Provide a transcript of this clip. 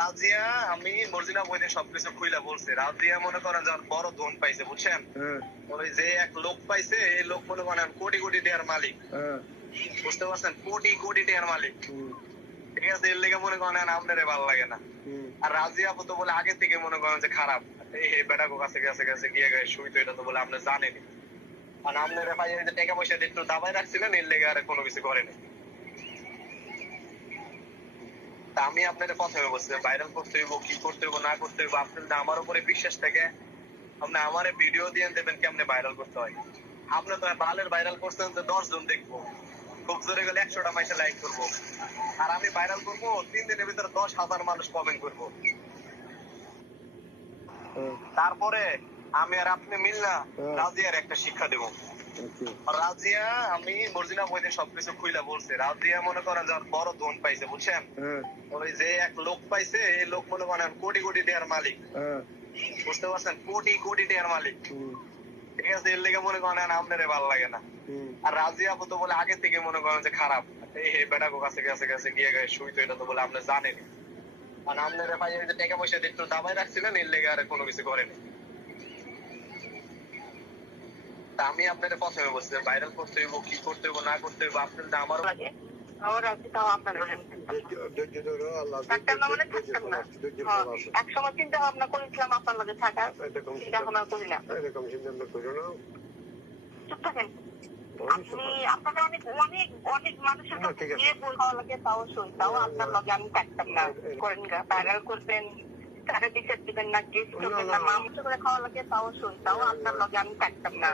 রাজিয়া আমি মর্জিনা বইতে সবকিছু খুইলা বলছে। রাজিয়া মনে করেন যখন বড় ধন পাইছে বুঝছেন, ওই যে এক লোক পাইছে, এই লোক মনে করেন কোটি কোটি টাকার মালিক। বুঝতে পারছেন, কোটি কোটি টাকার মালিক। ঠিক আছে, এর লেগে মনে করেন আপনারে ভালো লাগে না। আর রাজিয়া আপু তো বলে আগে থেকে মনে করেন যে খারাপ, এই বেটা কাছে কাছে কাছে গিয়ে শুইতো, এটা তো বলে আপনি জানেন। আর আপনারা ভাই যে টাকা পয়সা একটু দাবাই রাখছিলেন, এর লেগে আর কোনো কিছু করেনি। তা আমি আপনাদের প্রথমে বলছি ভাইরাল করতে হইব, কি করতে হইব না করতে হইব, আপনাদের আমার উপরে বিশ্বাস থেকে আপনি আমার ভিডিও দিয়ে দেবেন কি আপনি ভাইরাল করতে হয়। আপনি তো বালের ভাইরাল করছেন তো 10 জন দেখবো, খুব জোরে গেলে 100টা মাইসে লাইক করবো। আর আমি ভাইরাল করবো 3 দিনের ভিতরে 10,000 মানুষ কমেন্ট করবো। তারপরে আমি আর আপনি মিলনা রাজিয়ার একটা শিক্ষা দেবো। রাজিয়া আমি মর্জিনা বইতে সবকিছু খুইলা বলছে। রাজিয়া মনে করেন যখন বড় ধন পাইছে বুঝছেন, ওই যে এক লোক পাইছে, এই লোক মনে করেন কোটি কোটি টাকার মালিক। বুঝতে পারছেন, কোটি কোটি টাকার মালিক। ঠিক আছে, এর লেগে মনে করেন আপনারে ভালো লাগে না। আর রাজিয়া আপু তো বলে আগে থেকে মনে করেন যে খারাপ, এই বেটা কাছে কাছে কাছে গিয়ে শুইতো, এটা তো বলে আপনি জানেন। আর আপনারা ভাই যে টাকা পয়সা একটু দাবাই রাখছিলেন, এর লেগে আর কোনো কিছু করেনি। আমি আপনাদের প্রথমে বলছি ভাইরাল করতে হইব, কি করতে হইব না করতে হইব, আপনাদের আমারও লাগে। আমার আছে তাও আপনার এক সময় চিন্তা ভাবনা করেছিলাম আপনার লগে থাকার, এখন আর করি না। চুপ থাকেন আপনি, আপনাদের অনেক অনেক অনেক মানুষের কাছে গিয়ে খাওয়া লাগে, তাও শুন, তাও আপনার লগে আমি থাকতাম না। করেন ভাইরাল করবেন, তারা বিচার দিবেন না, কেস করবেন না, মাংস করে খাওয়া লাগে, তাও শুন, তাও আপনার লগে আমি থাকতাম না।